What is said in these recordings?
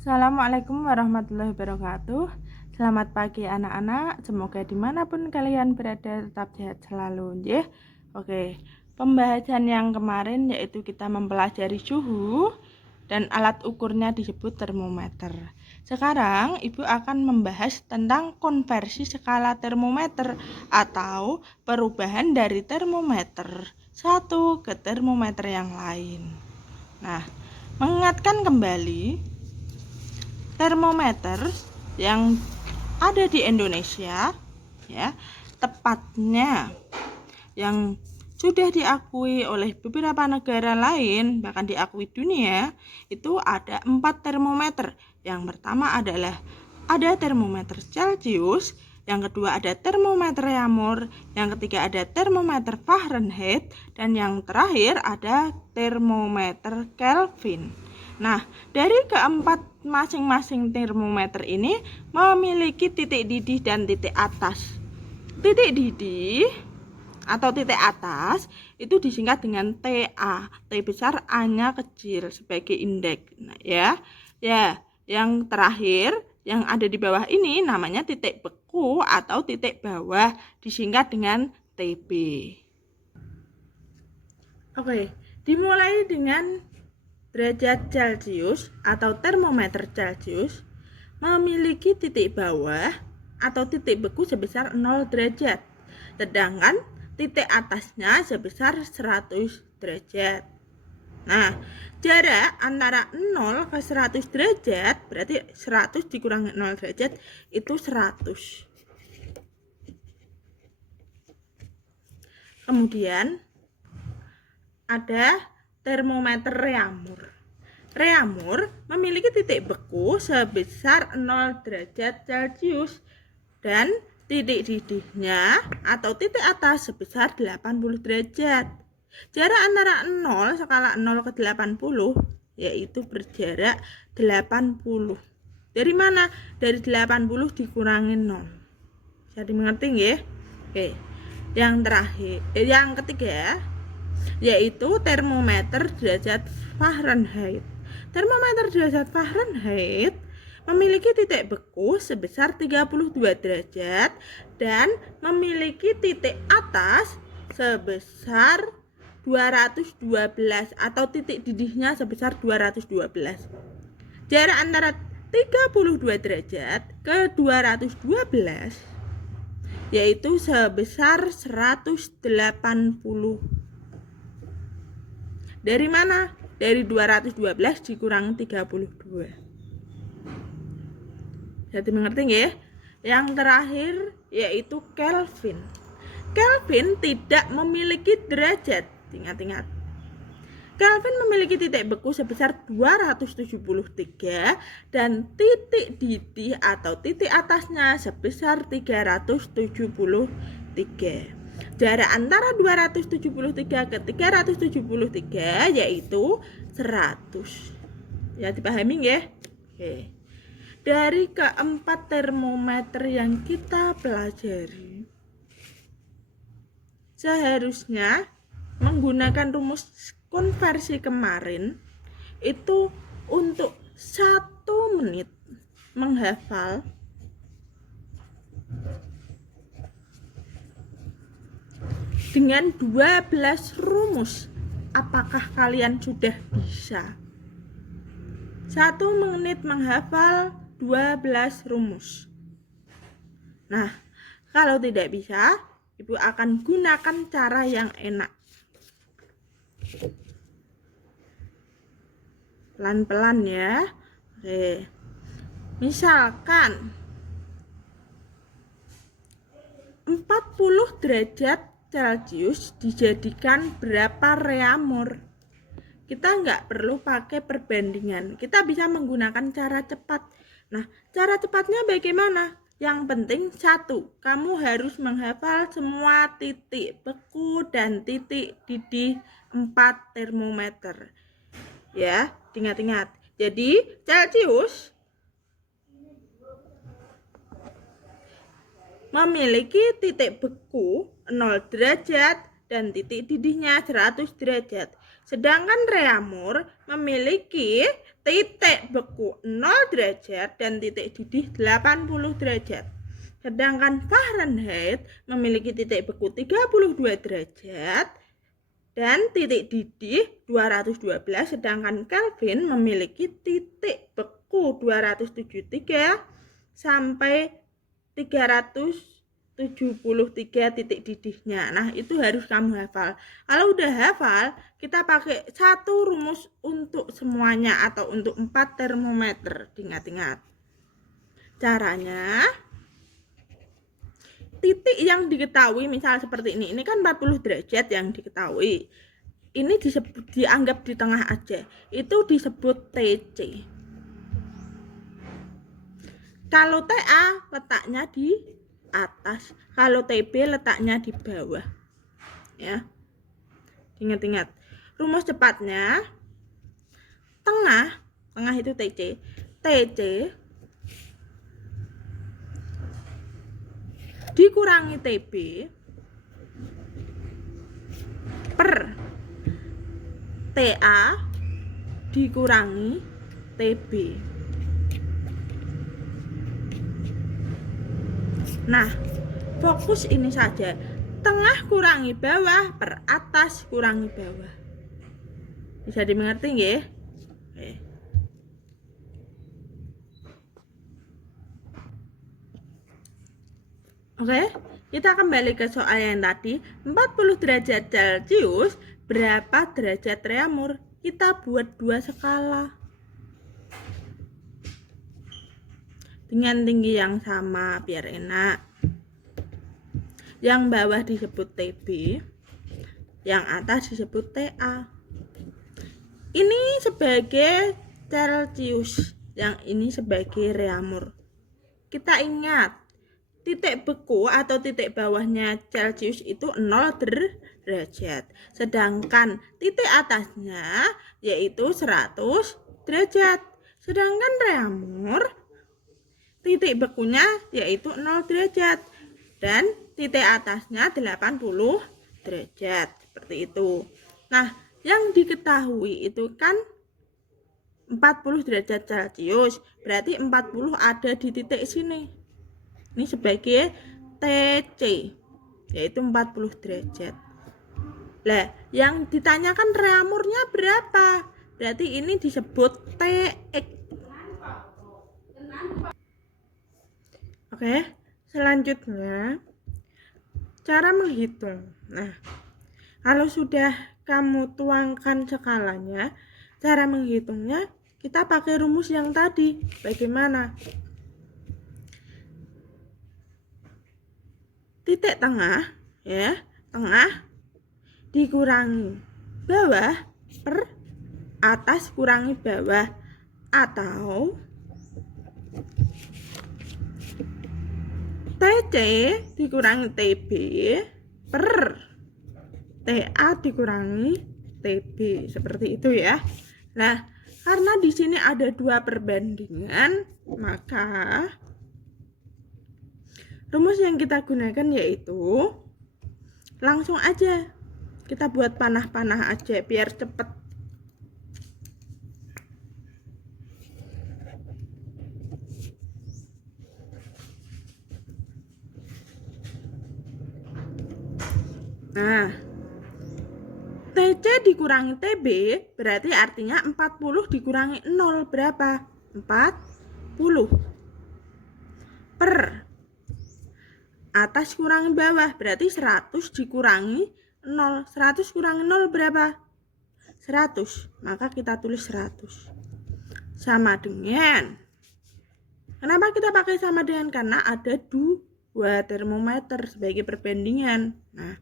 Assalamualaikum warahmatullahi wabarakatuh. Selamat pagi anak-anak. Semoga dimanapun kalian berada tetap sehat selalu. Oke, pembahasan yang kemarin yaitu kita mempelajari suhu dan alat ukurnya disebut termometer. Sekarang Ibu akan membahas tentang konversi skala termometer atau perubahan dari termometer satu ke termometer yang lain. Nah, mengingatkan kembali termometer yang ada di Indonesia ya, tepatnya yang sudah diakui oleh beberapa negara lain, bahkan diakui dunia, itu ada 4 termometer. Yang pertama adalah ada termometer Celcius, yang kedua ada termometer Raymond, yang ketiga ada termometer Fahrenheit, dan yang terakhir ada termometer Kelvin. Nah, dari keempat masing-masing termometer ini memiliki titik didih dan titik atas. Titik didih atau titik atas itu disingkat dengan TA, T besar, A-nya kecil sebagai indeks. Nah, ya, yang terakhir yang ada di bawah ini namanya titik beku atau titik bawah, disingkat dengan TB. Oke, dimulai dengan derajat Celcius atau termometer Celcius memiliki titik bawah atau titik beku sebesar 0 derajat, sedangkan titik atasnya sebesar 100 derajat. Nah, jarak antara 0 ke 100 derajat berarti 100 dikurangi 0 derajat itu 100. Kemudian ada termometer Raymond. Raymond memiliki titik beku sebesar 0 derajat Celcius dan titik didihnya atau titik atas sebesar 80 derajat. Jarak antara 0 skala 0 ke 80 yaitu berjarak 80. Dari mana? Dari 80 dikurangi 0. Bisa dimengerti nggih? Oke. Yang ketiga yaitu termometer derajat Fahrenheit. Termometer derajat Fahrenheit memiliki titik beku sebesar 32 derajat dan memiliki titik atas sebesar 212 atau titik didihnya sebesar 212. Jarak antara 32 derajat ke 212 yaitu sebesar 180. Dari mana? Dari 212 dikurangi 32. Jadi mengerti nggih? Yang terakhir yaitu Kelvin. Kelvin tidak memiliki derajat. Ingat-ingat. Kelvin memiliki titik beku sebesar 273 dan titik didih atau titik atasnya sebesar 373. Jarak antara 273 ke 373 yaitu 100. Ya, dipahami nggih? Oke. Dari keempat termometer yang kita pelajari, seharusnya menggunakan rumus konversi kemarin itu untuk 1 menit menghafal dengan 12 rumus. Apakah kalian sudah bisa? 1 menit menghafal 12 rumus. Nah, kalau tidak bisa, Ibu akan gunakan cara yang enak. Pelan-pelan ya. Oke. Misalkan 40 derajat Celcius dijadikan berapa Raymond? Kita nggak perlu pakai perbandingan. Kita bisa menggunakan cara cepat. Nah, cara cepatnya bagaimana? Yang penting satu, kamu harus menghafal semua titik beku dan titik didih 4 termometer. Ya, ingat-ingat. Jadi, Celcius memiliki titik beku 0 derajat dan titik didihnya 100 derajat. Sedangkan reamur memiliki titik beku 0 derajat dan titik didih 80 derajat. Sedangkan Fahrenheit memiliki titik beku 32 derajat dan titik didih 212, sedangkan Kelvin memiliki titik beku 273 sampai 373 titik didihnya. Nah, itu harus kamu hafal. Kalau udah hafal, kita pakai satu rumus untuk semuanya atau untuk 4 termometer. Ingat-ingat. Caranya, titik yang diketahui misal seperti ini kan 40 derajat yang diketahui. Ini dianggap di tengah aja. Itu disebut TC. Kalau TA letaknya di atas, kalau TB letaknya di bawah. Ya. Ingat-ingat. Rumus cepatnya tengah itu TC. TC dikurangi TB per TA dikurangi TB. Nah, fokus ini saja. Tengah kurangi bawah per atas kurangi bawah. Bisa dimengerti nggih? Oke, kita kembali ke soal yang tadi. 40 derajat Celcius, berapa derajat reamur? Kita buat 2 skala dengan tinggi yang sama biar enak. Yang bawah disebut TB, yang atas disebut TA. Ini sebagai Celcius, yang ini sebagai reamur. Kita ingat, titik beku atau titik bawahnya Celcius itu 0 derajat. Sedangkan titik atasnya yaitu 100 derajat. Sedangkan reamur titik bekunya yaitu 0 derajat dan titik atasnya 80 derajat. Seperti itu. Nah, yang diketahui itu kan 40 derajat Celcius. Berarti 40 ada di titik sini. Ini sebagai TC, yaitu 40 derajat. Lah, yang ditanyakan reamurnya berapa? Berarti ini disebut TX. Oke, selanjutnya cara menghitung. Nah, kalau sudah kamu tuangkan skalanya, cara menghitungnya kita pakai rumus yang tadi. Bagaimana? Titik tengah, ya, tengah dikurangi bawah per atas kurangi bawah, atau TC dikurangi TB per TA dikurangi TB, seperti itu ya. Nah, karena di sini ada 2 perbandingan, maka rumus yang kita gunakan yaitu langsung aja kita buat panah-panah aja biar cepet. Nah, TC dikurangi TB berarti artinya 40 dikurangi 0 berapa? 40 per atas kurangi bawah berarti 100 dikurangi 0. 100 kurangi 0 berapa? 100. Maka kita tulis 100. Sama dengan, kenapa kita pakai sama dengan? Karena ada 2 termometer sebagai perbandingan. Nah,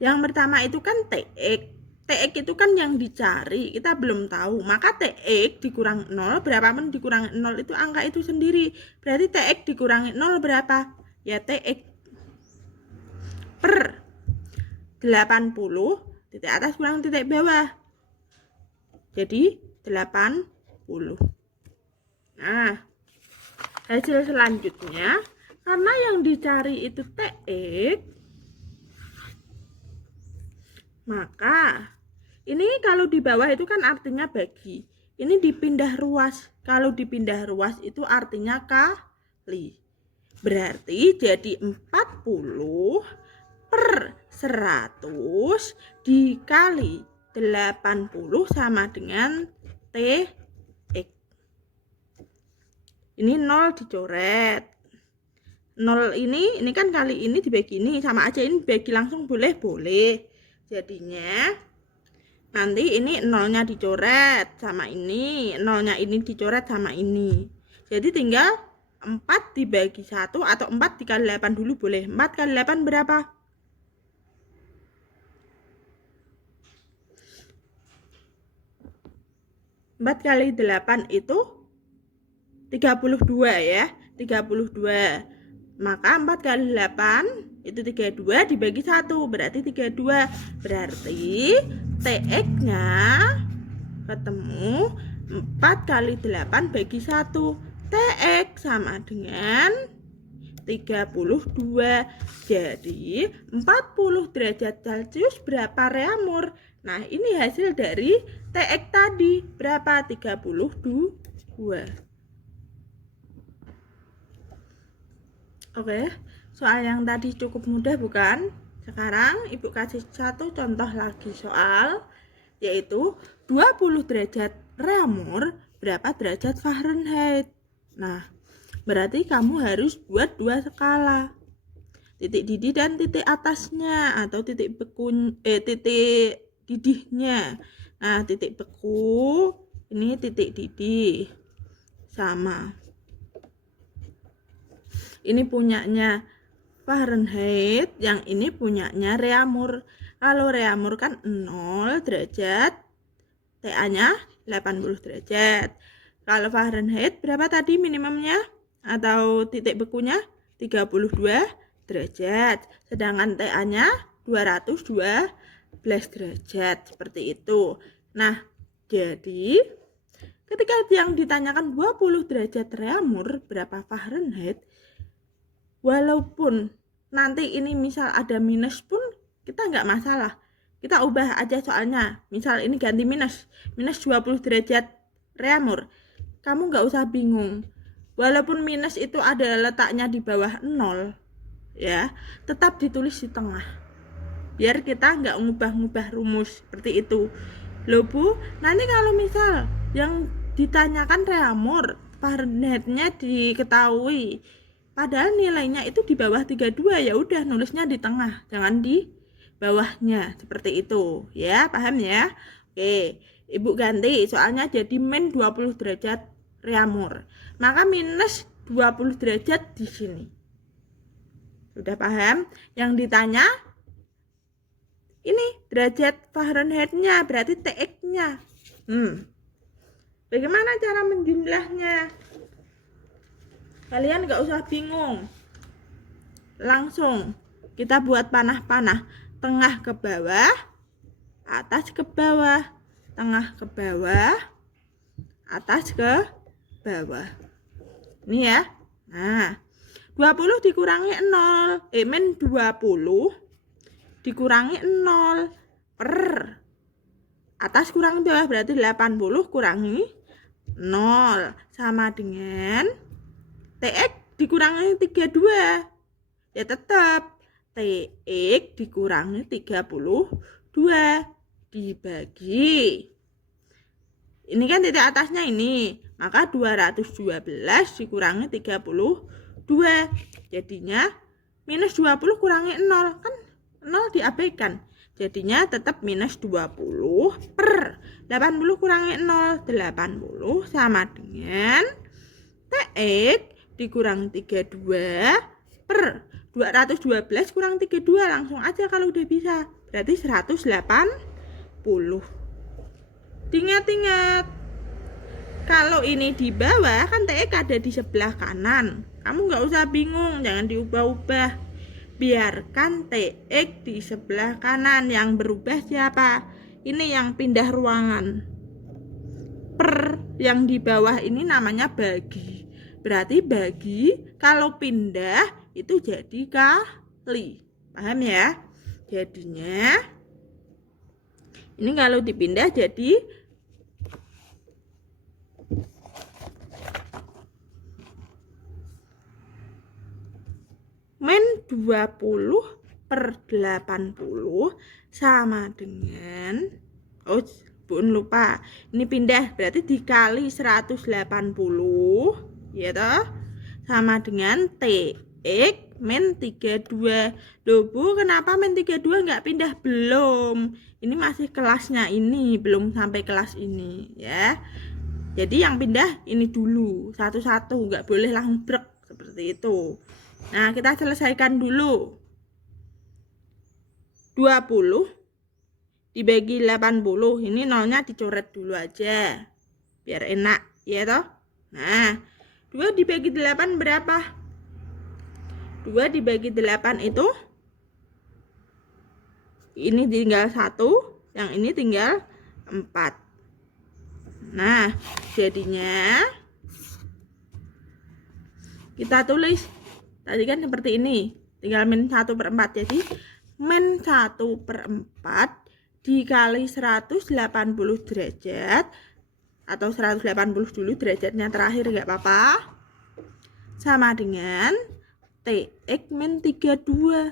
yang pertama itu kan TX. TX itu kan yang dicari, kita belum tahu. Maka TX dikurang 0, berapapun dikurangi 0 itu angka itu sendiri. Berarti TX dikurangi 0 berapa? Ya TX per 80 titik atas kurang titik bawah, jadi 80. Nah, hasil selanjutnya karena yang dicari itu TX, maka Ini kalau di bawah itu kan artinya bagi. Ini dipindah ruas. Kalau dipindah ruas itu artinya kali. Berarti jadi 40 per 100 dikali 80 sama dengan TX. Ini 0 dicoret. 0 ini kan kali ini dibagi ini, sama aja ini dibagi langsung boleh? Boleh. Jadinya nanti ini 0-nya dicoret sama ini, 0-nya ini dicoret sama ini. Jadi tinggal 4 dibagi 1 atau 4 dikali 8 dulu boleh. 4 kali 8 berapa? 4 kali 8 itu 32 ya, 32. Maka 4 kali 8 itu 32 dibagi 1, berarti 32. Berarti TX-nya ketemu 4 kali 8 bagi 1. TX sama dengan 32. Jadi 40 derajat Celcius berapa reamur? Nah, ini hasil dari TX tadi. Berapa? 32. Oke, soal yang tadi cukup mudah bukan? Sekarang Ibu kasih satu contoh lagi soal, yaitu 20 derajat reamur berapa derajat Fahrenheit. Nah, berarti kamu harus buat 2 skala. Titik didih dan titik atasnya atau titik didihnya. Nah, titik beku ini titik didih. Sama. Ini punyanya Fahrenheit, yang ini punyanya reamur. Kalau reamur kan 0 derajat, TA-nya 80 derajat. Kalau Fahrenheit berapa tadi minimumnya atau titik bekunya? 32 derajat. Sedangkan TA-nya 212 derajat, seperti itu. Nah, jadi ketika yang ditanyakan 20 derajat reamur berapa Fahrenheit, walaupun nanti ini misal ada minus pun kita nggak masalah. Kita ubah aja soalnya. Misal ini ganti minus 20 derajat reamur. Kamu nggak usah bingung. Walaupun minus itu ada letaknya di bawah 0, ya, tetap ditulis di tengah. Biar kita nggak ngubah-ngubah rumus seperti itu. Loh Bu, nanti kalau misal yang ditanyakan reamur, Fahrenheit-nya diketahui, padahal nilainya itu di bawah 32, ya udah nulisnya di tengah, jangan di bawahnya, seperti itu. Ya, paham ya? Oke, Ibu ganti soalnya jadi min 20 derajat reamur. Maka minus 20 derajat di sini. Sudah paham? Yang ditanya ini derajat Fahrenheit-nya, berarti TX-nya. Bagaimana cara menjumlahnya? Kalian gak usah bingung, langsung kita buat panah-panah. Tengah ke bawah, atas ke bawah, tengah ke bawah, atas ke bawah. Ini ya. Nah, 20 dikurangi 0, min 20 dikurangi 0 per atas kurangi bawah, berarti 80 kurangi 0 sama dengan TX dikurangi 32. Ya tetap TX dikurangi 32 dibagi. Ini kan titik atasnya ini. Maka 212 dikurangi 32. Jadinya minus 20 kurangi 0. Kan 0 diabaikan. Jadinya tetap minus 20 per 80 kurangi 0. 80 sama dengan TX dikurang 32 per 212 kurang 32, langsung aja kalau udah bisa, berarti 180. Ingat-ingat, kalau ini di bawah kan TX ada di sebelah kanan, kamu nggak usah bingung, jangan diubah-ubah, biarkan TX di sebelah kanan. Yang berubah siapa? Ini yang pindah ruangan. Per yang di bawah ini namanya bagi. Berarti bagi kalau pindah itu jadi kali. Paham ya? Jadinya Ini kalau dipindah jadi min 20/80 sama dengan, oh bun lupa, ini pindah berarti dikali 180 ya toh, sama dengan TX min 32. Loh Bu, kenapa min 32 nggak pindah? Belum, ini masih kelasnya ini, belum sampai kelas ini ya. Jadi yang pindah ini dulu satu-satu, nggak boleh langsung brek seperti itu. Nah, kita selesaikan dulu. 20 dibagi 80, ini nolnya dicoret dulu aja biar enak ya toh. Nah, 2 dibagi 8 berapa? 2 dibagi 8 itu ini tinggal 1, yang ini tinggal 4. Nah, jadinya kita tulis tadi kan seperti ini, tinggal min 1/4. Jadi min 1/4 dikali 180 derajat, atau 180 dulu derajatnya terakhir, nggak apa-apa, sama dengan TX min 32.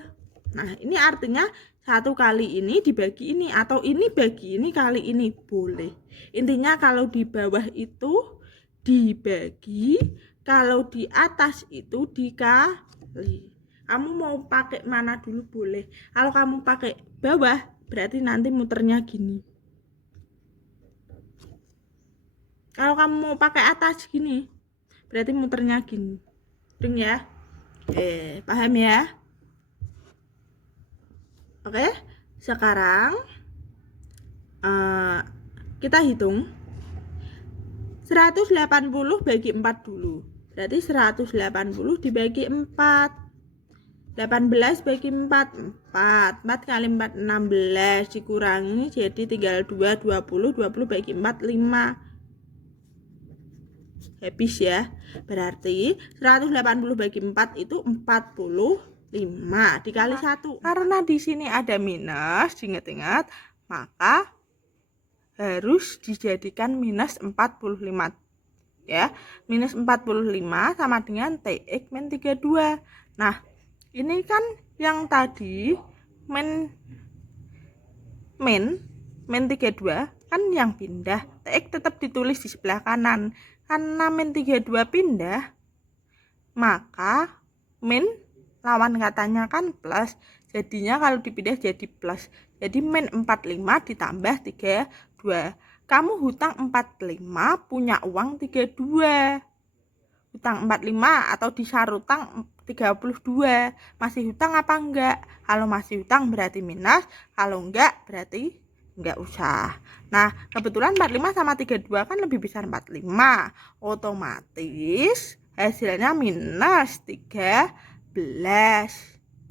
Nah, ini artinya 1 kali ini dibagi ini, atau ini bagi ini kali ini, boleh. Intinya kalau di bawah itu dibagi, kalau di atas itu dikali. Kamu mau pakai mana dulu boleh. Kalau kamu pakai bawah berarti nanti muternya gini. Kalau kamu mau pakai atas gini berarti muternya gini. Deng ya. Paham ya? Oke, sekarang kita hitung 180 bagi 4 dulu. Berarti 180 dibagi 4. 18 bagi 4, 4 kali 4, 16, dikurangi jadi tinggal 2, 20 bagi 4, 5. Habis ya. Berarti 180 bagi 4 itu 45 dikali 1. Karena di sini ada minus, ingat-ingat, maka harus dijadikan minus 45 ya. Minus 45 sama dengan TX min 32. Nah, ini kan yang tadi min 32 kan yang pindah, TX tetap ditulis di sebelah kanan. Karena min 32 pindah, maka min lawan katanya kan plus, jadinya kalau dipindah jadi plus. Jadi min 45 ditambah 32. Kamu hutang 45, punya uang 32. Hutang 45 atau disar hutang 32. Masih hutang apa enggak? Kalau masih hutang berarti minus, kalau enggak berarti enggak usah. Nah, kebetulan 45 sama 32 kan lebih besar 45. Otomatis hasilnya minus 13.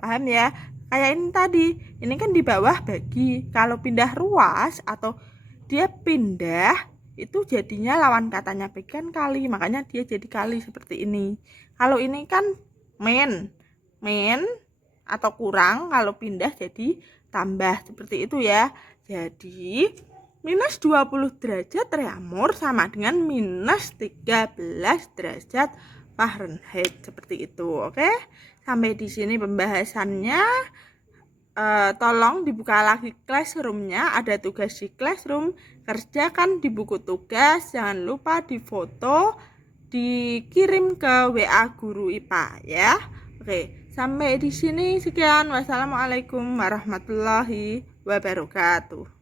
Paham ya? Kayak ini tadi, ini kan di bawah bagi. Kalau pindah ruas atau dia pindah itu jadinya lawan katanya bagi kan kali, makanya dia jadi kali seperti ini. Kalau ini kan min atau kurang, kalau pindah jadi tambah seperti itu ya. Jadi minus 20 derajat reamur sama dengan minus 13 derajat Fahrenheit seperti itu. Oke, sampai di sini pembahasannya. Tolong dibuka lagi classroomnya, ada tugas di classroom, kerjakan di buku tugas, jangan lupa difoto, dikirim ke WA guru IPA ya. Oke, sampai di sini sekian. Wassalamualaikum warahmatullahi wabarakatuh.